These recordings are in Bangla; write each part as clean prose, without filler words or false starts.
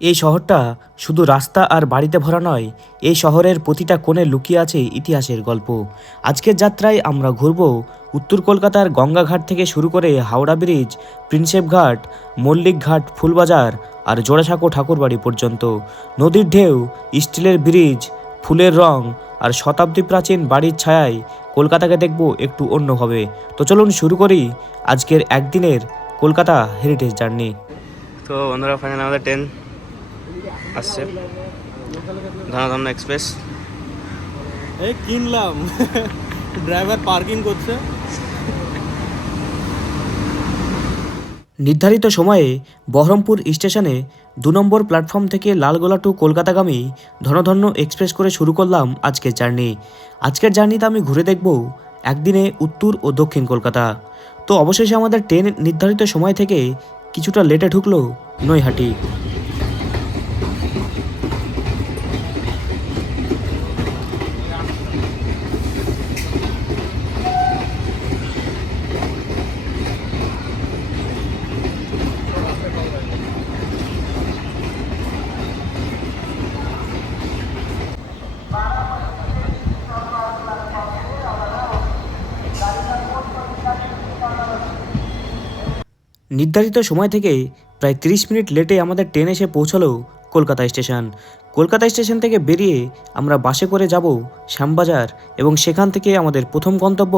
এই শহরটা শুধু রাস্তা আর বাড়িতে ভরা নয়, এই শহরের প্রতিটা কোণে লুকিয়ে আছে ইতিহাসের গল্প। আজকের যাত্রায় আমরা ঘুরব উত্তর কলকাতার গঙ্গাঘাট থেকে শুরু করে হাওড়া ব্রিজ, প্রিন্সেপ ঘাট, মল্লিক ঘাট, ফুলবাজার আর জোড়াসাঁকো ঠাকুরবাড়ি পর্যন্ত। নদীর ঢেউ, স্টিলের ব্রিজ, ফুলের রং আর শতাব্দী প্রাচীন বাড়ির ছায়ায় কলকাতাকে দেখব একটু অন্যভাবে। তো চলুন শুরু করি আজকের একদিনের কলকাতা হেরিটেজ জার্নি। তো বন্ধুরা, ফাইনালি আমাদের ট্রেন আসছে, ধনাধন্য এক্সপ্রেস। এই কিনলাম ড্রাইভার পার্কিং করছে। নির্ধারিত সময়ে বহরমপুর স্টেশনে ২ নম্বর প্ল্যাটফর্ম থেকে লালগোলা টু কলকাতাগামী ধনধন্য এক্সপ্রেস করে শুরু করলাম আজকের জার্নি। আজকের জার্নিতে আমি ঘুরে দেখব একদিনে উত্তর ও দক্ষিণ কলকাতা। তো অবশেষে আমাদের ট্রেন নির্ধারিত সময় থেকে কিছুটা লেটে ঢুকলো নৈহাটি। নির্ধারিত সময় থেকে প্রায় ৩০ মিনিট লেটে আমাদের ট্রেন এসে পৌঁছালো কলকাতা স্টেশন। কলকাতা স্টেশন থেকে বেরিয়ে আমরা বাসে করে যাব শ্যামবাজার এবং সেখান থেকে আমাদের প্রথম গন্তব্য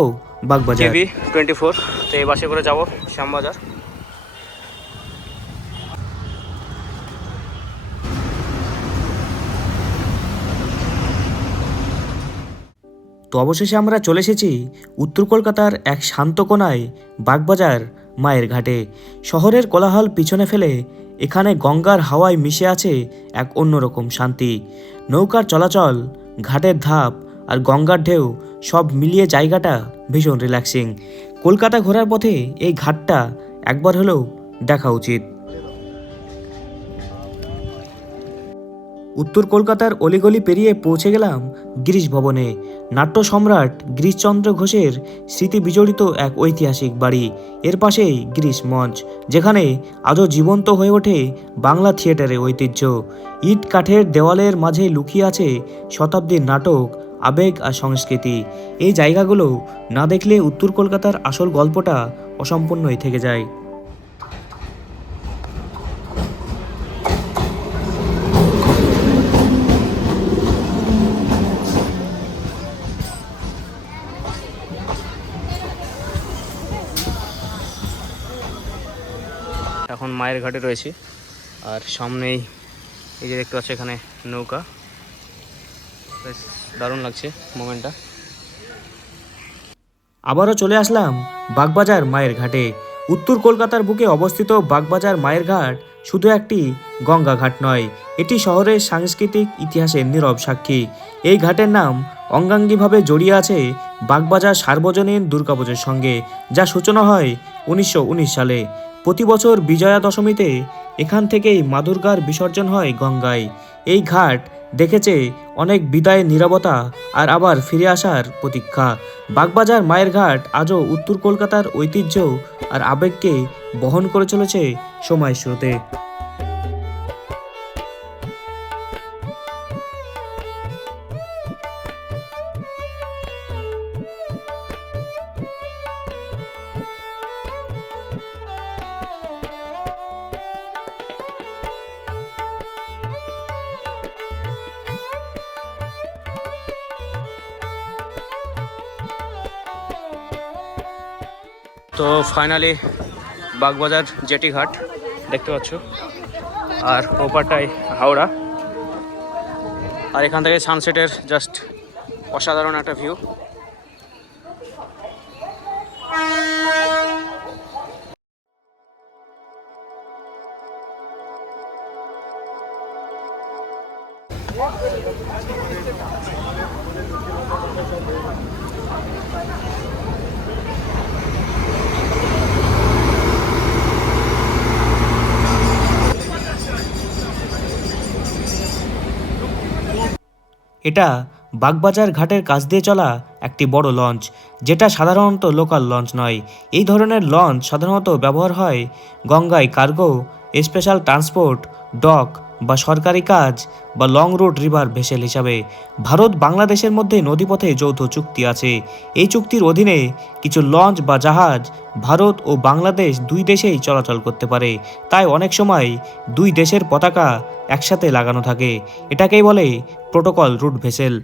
বাগবাজার। KB24, তো এই বাসে করে যাব শ্যামবাজার। তো অবশেষে আমরা চলে এসেছি উত্তর কলকাতার এক শান্ত কোণায়, বাগবাজার মায়ের ঘাটে। শহরের কোলাহল পিছনে ফেলে এখানে গঙ্গার হাওয়ায় মিশে আছে এক অন্যরকম শান্তি। নৌকার চলাচল, ঘাটের ধাপ আর গঙ্গার ঢেউ সব মিলিয়ে জায়গাটা ভীষণ রিল্যাক্সিং। কলকাতা ঘোরার পথে এই ঘাটটা একবার হলেও দেখা উচিত। উত্তর কলকাতার অলিগলি পেরিয়ে পৌঁছে গেলাম গিরিশ ভবনে। নাট্য সম্রাট গিরিশচন্দ্র ঘোষের স্মৃতি বিজড়িত এক ঐতিহাসিক বাড়ি। এর পাশেই গিরিশ মঞ্চ, যেখানে আজও জীবন্ত হয়ে ওঠে বাংলা থিয়েটারের ঐতিহ্য। ইট কাঠের দেওয়ালের মাঝে লুকিয়ে আছে শতাব্দীর নাটক, আবেগ আর সংস্কৃতি। এই জায়গাগুলো না দেখলে উত্তর কলকাতার আসল গল্পটা অসম্পূর্ণই থেকে যায়। এখন মায়ের ঘাটে রয়েছি, আর সামনেই এই যে দেখতে পাচ্ছি এখানে নৌকা। বেশ দারুণ লাগছে মোমেন্টটা। আবারও চলে আসলাম বাগবাজার মায়ের ঘাটে। উত্তর কলকাতার বুকে অবস্থিত বাগবাজার মায়ের ঘাট শুধু একটি গঙ্গা ঘাট নয়, এটি শহরের সাংস্কৃতিক ইতিহাসের নীরব সাক্ষী। এই ঘাটের নাম অঙ্গাঙ্গিভাবে জড়িয়ে আছে বাগবাজার সার্বজনীন দুর্গাপুজোর সঙ্গে, যা সূচনা হয় 1919 সালে। প্রতি বছর বিজয়া দশমীতে এখান থেকেই মা দুর্গার বিসর্জন হয় গঙ্গায়। এই ঘাট দেখেছে অনেক বিদায়ের নীরবতা আর আবার ফিরে আসার প্রতীক্ষা। বাগবাজার মায়ের ঘাট আজও উত্তর কলকাতার ঐতিহ্য আর আবেগকে বহন করে চলেছে সময়ের স্রোতে। তো ফাইনালি বাগবাজার জেটি ঘাট দেখতে পাচ্ছ, আর ওপারটাই হাওড়া। আর এখান থেকে সানসেটের জাস্ট অসাধারণ একটা ভিউ। এটা বাগবাজার ঘাটের কাছ দিয়ে চলা একটি বড় লঞ্চ, যেটা সাধারণত লোকাল লঞ্চ নয়। এই ধরনের লঞ্চ সাধারণত ব্যবহার হয় গঙ্গায় কার্গো, স্পেশাল ট্রান্সপোর্ট, ডক বা সরকারি কাজ বা লং রুট রিভার ভেসেল হিসাবে ভারত বাংলাদেশের মধ্যে নদীপথে যৌথ চুক্তি আছে। এই চুক্তির অধীনে কিছু লঞ্চ বা জাহাজ ভারত ও বাংলাদেশ দুই দেশেই চলাচল করতে পারে। তাই অনেক সময় দুই দেশের পতাকা একসাথে লাগানো থাকে। এটাকেই বলে প্রোটোকল রুট ভেসেল।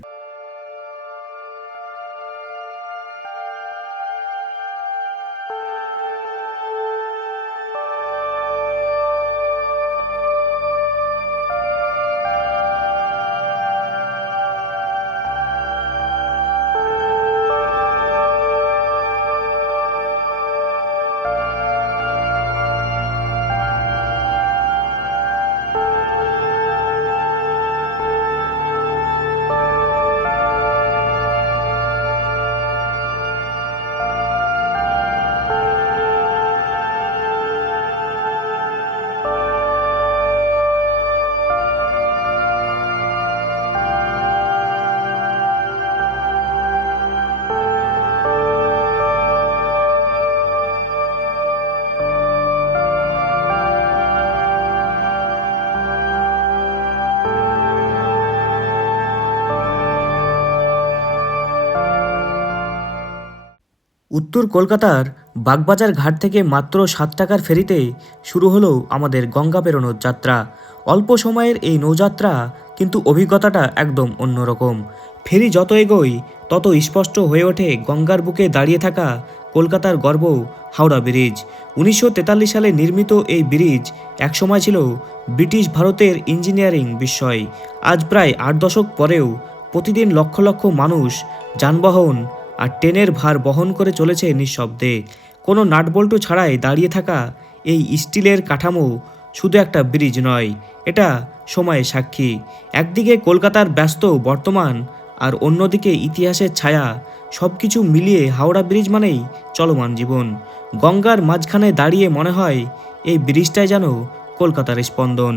উত্তর কলকাতার বাগবাজার ঘাট থেকে মাত্র 7 টাকার ফেরিতে শুরু হলো আমাদের গঙ্গা পেরোনোর যাত্রা। অল্প সময়ের এই নৌযাত্রা কিন্তু অভিজ্ঞতাটা একদম অন্যরকম। ফেরি যত এগোয় তত স্পষ্ট হয়ে ওঠে গঙ্গার বুকে দাঁড়িয়ে থাকা কলকাতার গর্ব হাওড়া ব্রিজ। 1943 সালে নির্মিত এই ব্রিজ একসময় ছিল ব্রিটিশ ভারতের ইঞ্জিনিয়ারিং বিস্ময়। আজ প্রায় 8 দশক পরেও প্রতিদিন লক্ষ লক্ষ মানুষ, যানবাহন আর ট্রেনের ভার বহন করে চলেছে নিঃশব্দে। কোনো নাটবল্টু ছাড়াই দাঁড়িয়ে থাকা এই স্টিলের কাঠামো শুধু একটা ব্রিজ নয়, এটা সময়ের সাক্ষী। একদিকে কলকাতার ব্যস্ত বর্তমান আর অন্যদিকে ইতিহাসের ছায়া, সব কিছু মিলিয়ে হাওড়া ব্রিজ মানেই চলমান জীবন। গঙ্গার মাঝখানে দাঁড়িয়ে মনে হয় এই ব্রিজটাই যেন কলকাতার স্পন্দন।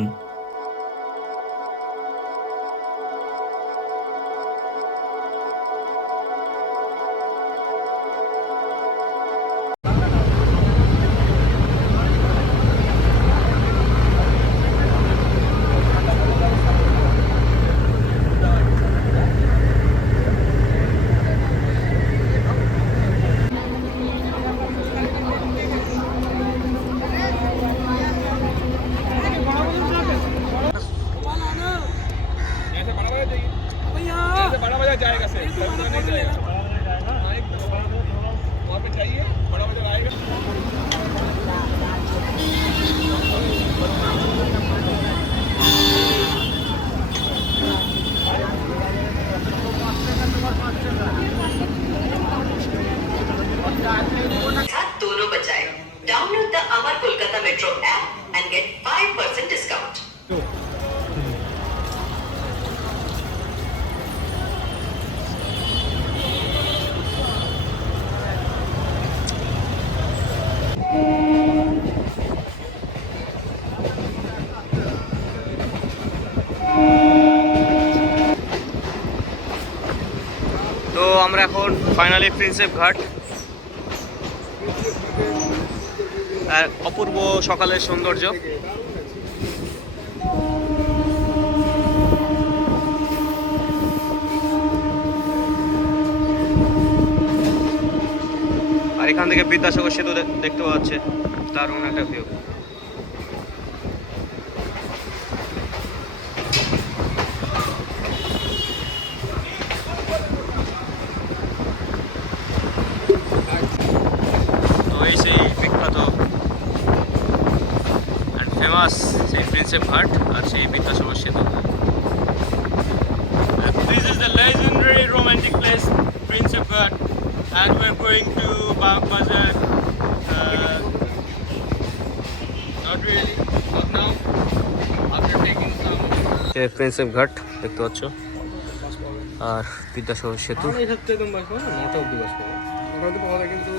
बड़ा बाजार जाएगा सर, नहीं जाएगा। हाँ, एक वहाँ पे चाहिए, बड़ा बाजार आएगा। दोनों बचाए। Download the Amar Kolkata metro app and get 5% discount. তো আমরা এখন ফাইনালি প্রিন্সেপ ঘাট, আর অপূর্ব সকালের সৌন্দর্য। আর এখান থেকে বিদ্যাসাগর সেতু দেখতে পাওয়া যাচ্ছে, দারুণ একটা ভিউ। তো এই সেই বিখ্যাত অ্যান্ড ফেমাস সেই প্রিন্সেপ ঘাট আর সেই বিদ্যাসাগর সেতু। This is the legendary romantic place, Prinsep Ghat, and we're going to Bagbazar. Not really, not now. After taking some. Prinsep ঘাট দেখতে পাচ্ছ আর বিদ্যাসাগর সেতু। একদম বাস পাবো, 9টা অবধি বাস পাবো। 9টা অবধি পাওয়া যায়, কিন্তু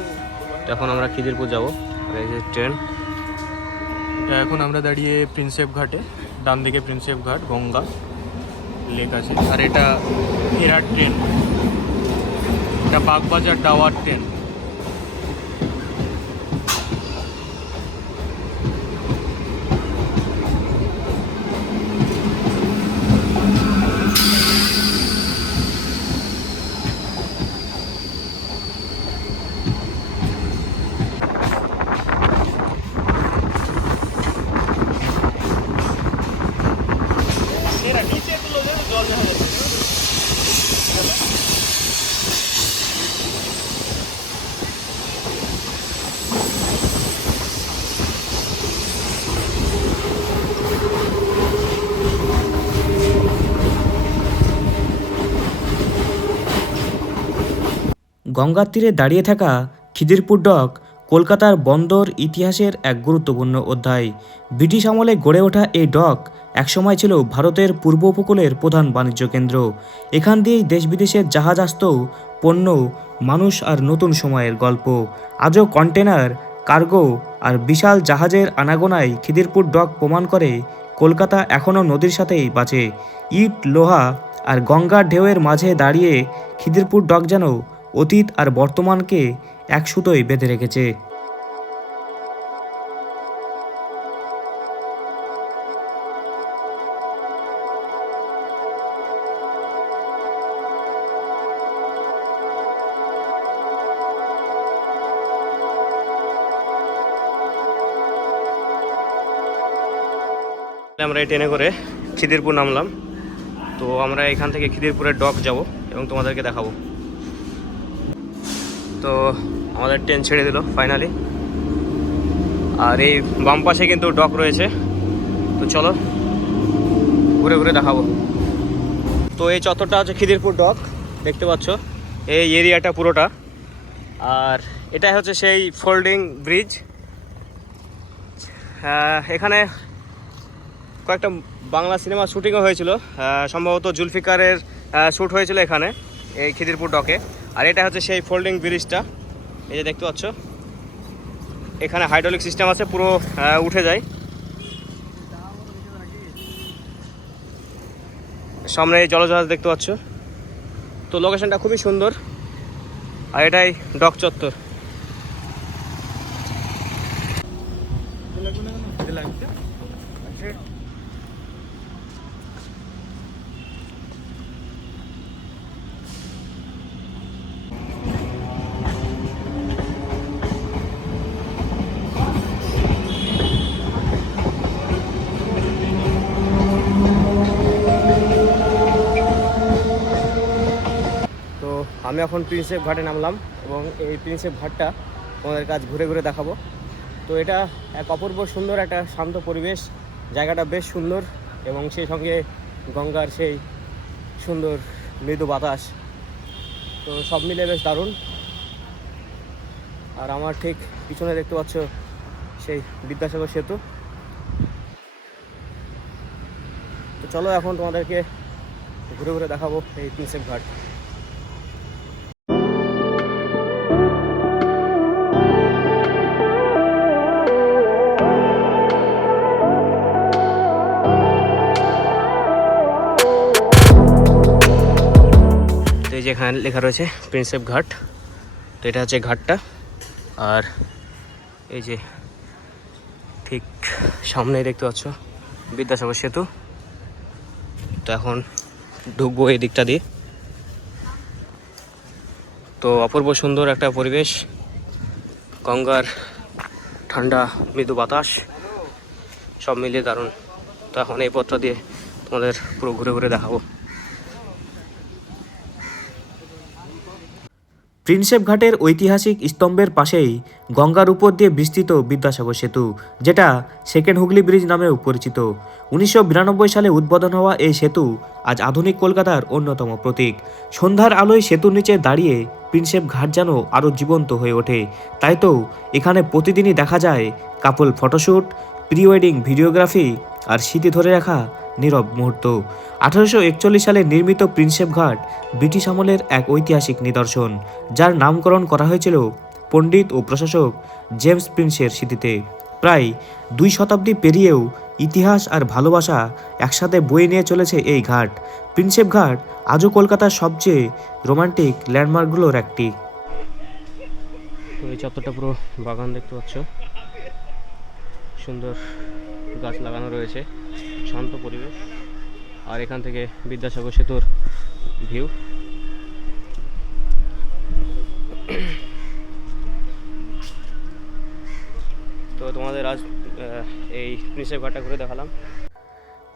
এখন আমরা খিদিরপুর যাবো, আর এই যে ট্রেন। এখন আমরা দাঁড়িয়ে প্রিন্সেপ ঘাটে, ডান দিকে প্রিন্সেপ ঘাট, গঙ্গা লেক আছে। আর এটা এরার ট্রেন, এটা বাগবাজার টাওয়ার ট্রেন। গঙ্গার তীরে দাঁড়িয়ে থাকা খিদিরপুর ডক কলকাতার বন্দর ইতিহাসের এক গুরুত্বপূর্ণ অধ্যায়। ব্রিটিশ আমলে গড়ে ওঠা এই ডক একসময় ছিল ভারতের পূর্ব উপকূলের প্রধান বাণিজ্য কেন্দ্র। এখান দিয়েই দেশ বিদেশের জাহাজ আসত, পণ্য, মানুষ আর নতুন সময়ের গল্প। আজও কন্টেনার, কার্গো আর বিশাল জাহাজের আনাগোনায় খিদিরপুর ডক প্রমাণ করে কলকাতা এখনও নদীর সাথেই বাঁচে। ইট, লোহা আর গঙ্গার ঢেউয়ের মাঝে দাঁড়িয়ে খিদিরপুর ডক যেন অতীত আর বর্তমানকে এক সুতোয় বেঁধে রেখেছে। আমরা এই ট্রেনে করে খিদিরপুর নামলাম। তো আমরা এখান থেকে খিদিরপুরের ডক যাব এবং তোমাদেরকে দেখাবো। তো আমাদের ট্রেন ছেড়ে দিল ফাইনালি, আর এই বাম পাশে কিন্তু ডক রয়েছে। তো চলো ঘুরে ঘুরে দেখাবো। তো এই চত্বরটা হচ্ছে খিদিরপুর ডক, দেখতে পাচ্ছ এই এরিয়াটা পুরোটা। আর এটাই হচ্ছে সেই ফোল্ডিং ব্রিজ। এখানে কয়েকটা বাংলা সিনেমা শ্যুটিংও হয়েছিল, সম্ভবত জুলফিকারের শ্যুট হয়েছিল এখানে এই খিদিরপুর ডকে। আর এটা হচ্ছে সেই ফোল্ডিং ব্রিজটা, এই যে দেখতে পাচ্ছ। এখানে হাইড্রোলিক সিস্টেম আছে, পুরো উঠে যায়। সামনে এই জলজাহাজ দেখতে পাচ্ছ। তো লোকেশনটা খুবই সুন্দর, আর এটাই ডক চত্বর। আমি এখন প্রিন্সেপ ঘাটে নামলাম এবং এই প্রিন্সেপ ঘাটটা তোমাদের কাছে ঘুরে ঘুরে দেখাবো। তো এটা এক অপূর্ব সুন্দর একটা শান্ত পরিবেশ, জায়গাটা বেশ সুন্দর এবং সেই সঙ্গে গঙ্গার সেই সুন্দর মৃদু বাতাস। তো সব মিলে বেশ দারুণ। আর আমার ঠিক পিছনে দেখতে পাচ্ছ সেই বিদ্যাসাগর সেতু। তো চলো এখন তোমাদেরকে ঘুরে ঘুরে দেখাবো এই প্রিন্সেপ ঘাট। যেখানে লেখা রয়েছে প্রিন্সেপ ঘাট, তো এটা হচ্ছে ঘাটটা। আর এই যে ঠিক সামনেই দেখতে পাচ্ছ বিদ্যাসাগর সেতু। তো এখন ঢুকবো এই দিকটা দিয়ে। তো অপূর্ব সুন্দর একটা পরিবেশ, গঙ্গার ঠান্ডা মৃদু বাতাস, সব মিলিয়ে দারুণ। তো এখন এই পথটা দিয়ে তোমাদের পুরো ঘুরে ঘুরে দেখাবো। প্রিন্সেপ ঘাটের ঐতিহাসিক স্তম্ভের পাশেই গঙ্গার উপর দিয়ে বিস্তৃত বিদ্যাসাগর সেতু, যেটা সেকেন্ড হুগলি ব্রিজ নামেও পরিচিত। 1992 সালে উদ্বোধন হওয়া এই সেতু আজ আধুনিক কলকাতার অন্যতম প্রতীক। সন্ধ্যার আলোয় সেতুর নিচে দাঁড়িয়ে প্রিন্সেপ ঘাট যেন আরও জীবন্ত হয়ে ওঠে। তাই তো এখানে প্রতিদিনই দেখা যায় কাপল ফটোশ্যুট, প্রি ওয়েডিং ভিডিওগ্রাফি আর স্মৃতি ধরে রাখা নীরব মুহূর্ত। 1841 সালে নির্মিত প্রিন্সেপ ঘাট ব্রিটিশ আমলের এক ঐতিহাসিক নিদর্শন, যার নামকরণ করা হয়েছিল পণ্ডিত ও প্রশাসক জেমস প্রিন্সের স্মৃতিতে। প্রায় 2 শতাব্দী পেরিয়েও ইতিহাস আর ভালোবাসা একসাথে বয়ে নিয়ে চলেছে এই ঘাট। প্রিন্সেপ ঘাট আজও কলকাতার সবচেয়ে রোমান্টিক ল্যান্ডমার্কগুলোর একটি। তো এই চত্বরটা পুরো বাগান দেখতে পাচ্ছ, সুন্দর গাছ লাগানো রয়েছে, শান্ত পরিবেশ। আর এখান থেকে বিদ্যাসাগর সেতুর ভিউ। তো তোমাদের আজ এই প্রিন্সেপ ঘাটটা ঘুরে দেখালাম।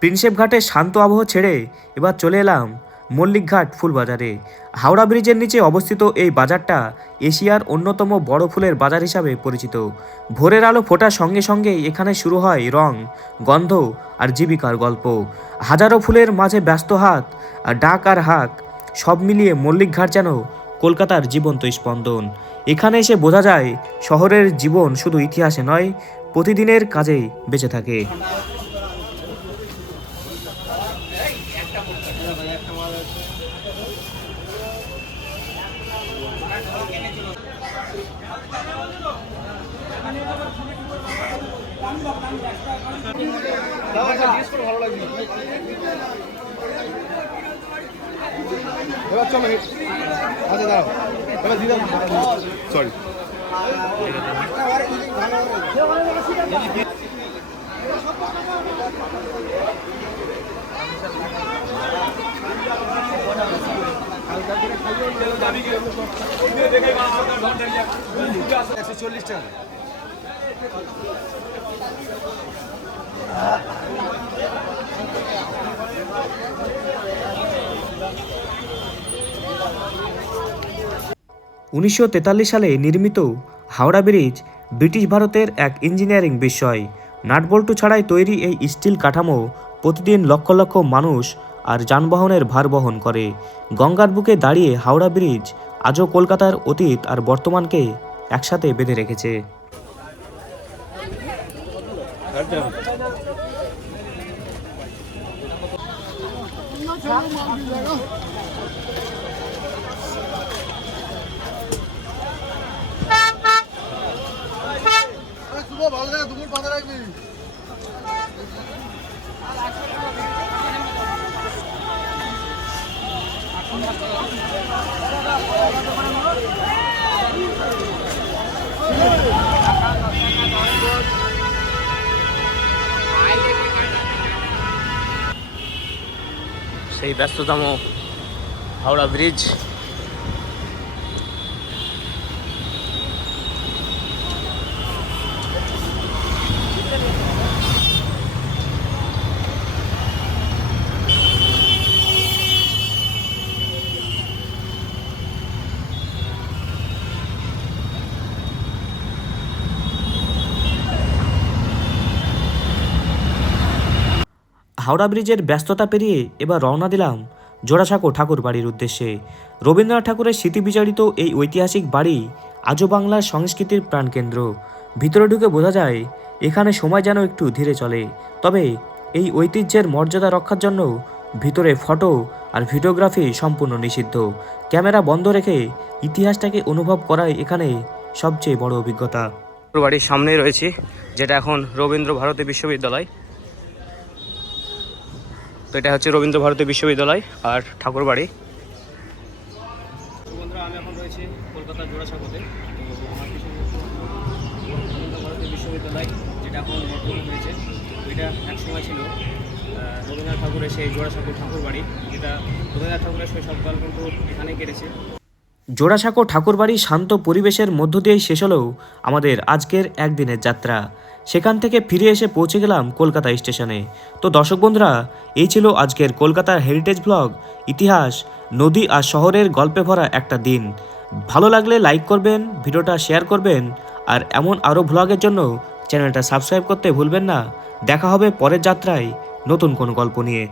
প্রিন্সেপ ঘাটের শান্ত আবহ ছেড়ে এবার চলে এলাম মল্লিকঘাট ফুলবাজারে। হাওড়া ব্রিজের নিচে অবস্থিত এই বাজারটা এশিয়ার অন্যতম বড় ফুলের বাজার হিসাবে পরিচিত। ভোরের আলো ফোটার সঙ্গে সঙ্গেই এখানে শুরু হয় রং, গন্ধ আর জীবিকার গল্প। হাজারো ফুলের মাঝে ব্যস্ত হাত আর ডাক আর হাক, সব মিলিয়ে মল্লিকঘাট যেন কলকাতার জীবন্ত স্পন্দন। এখানে এসে বোঝা যায় শহরের জীবন শুধু ইতিহাসে নয়, প্রতিদিনের কাজেই বেঁচে থাকে। এবার চলো আচ্ছা দাঁড়াও এবার দিদা সরি $140 টাকা। উনিশশো সালে নির্মিত হাওড়া ব্রিজ ব্রিটিশ ভারতের এক ইঞ্জিনিয়ারিং বিস্ময়। নাটবল্টু ছাড়াই তৈরি এই স্টিল কাঠামো প্রতিদিন লক্ষ লক্ষ মানুষ আর যানবাহনের ভার বহন করে। গঙ্গার বুকে দাঁড়িয়ে হাওড়া ব্রিজ আজও কলকাতার অতীত আর বর্তমানকে একসাথে বেঁধে রেখেছে। ভালো থাকে দুপুর পাতা রাখবি। সেই ব্যস্ততম হাওড়া ব্রিজ। হাওড়া ব্রিজের ব্যস্ততা পেরিয়ে এবার রওনা দিলাম জোড়াসাঁকো ঠাকুর বাড়ির উদ্দেশ্যে। রবীন্দ্রনাথ ঠাকুরের স্মৃতি বিজড়িত এই ঐতিহাসিক বাড়ি আজও বাংলার সংস্কৃতির প্রাণকেন্দ্র। ভিতরে ঢুকে বোঝা যায় এখানে সময় যেন একটু ধীরে চলে, তবে এই ঐতিহ্যের মর্যাদা রক্ষার জন্য ভিতরে ফটো আর ভিডিওগ্রাফি সম্পূর্ণ নিষিদ্ধ। ক্যামেরা বন্ধ রেখে ইতিহাসটাকে অনুভব করাই এখানে সবচেয়ে বড় অভিজ্ঞতা। বাড়ির সামনেই রয়েছি, যেটা এখন রবীন্দ্র ভারতী বিশ্ববিদ্যালয়। তো এটা হচ্ছে রবীন্দ্র ভারতী বিশ্ববিদ্যালয় আর ঠাকুর বাড়ি। বন্ধুরা, আমি এখন রয়েছি কলকাতার জোড়াসাঁকোতে। তো আমার পিছনে রবীন্দ্র ভারতী বিশ্ববিদ্যালয়, যেটা এখন বর্তমানে হয়েছে। এটা একসময় ছিল রবীন্দ্রনাথ ঠাকুরের সেই জোড়াসাঁকো ঠাকুর বাড়ি, যেটা রবীন্দ্রনাথ ঠাকুরের শৈশবকাল কিন্তু এখানেই কেটেছে। জোড়াসাঁকো ঠাকুরবাড়ি শান্ত পরিবেশের মধ্য দিয়েই শেষ হলো আমাদের আজকের একদিনের যাত্রা। সেখান থেকে ফিরে এসে পৌঁছে গেলাম কলকাতা স্টেশনে। তো দর্শক বন্ধুরা, এই ছিল আজকের কলকাতার হেরিটেজ ব্লগ। ইতিহাস, নদী আর শহরের গল্পে ভরা একটা দিন। ভালো লাগলে লাইক করবেন, ভিডিওটা শেয়ার করবেন, আর এমন আরও ব্লগের জন্য চ্যানেলটা সাবস্ক্রাইব করতে ভুলবেন না। দেখা হবে পরের যাত্রায় নতুন কোনো গল্প নিয়ে।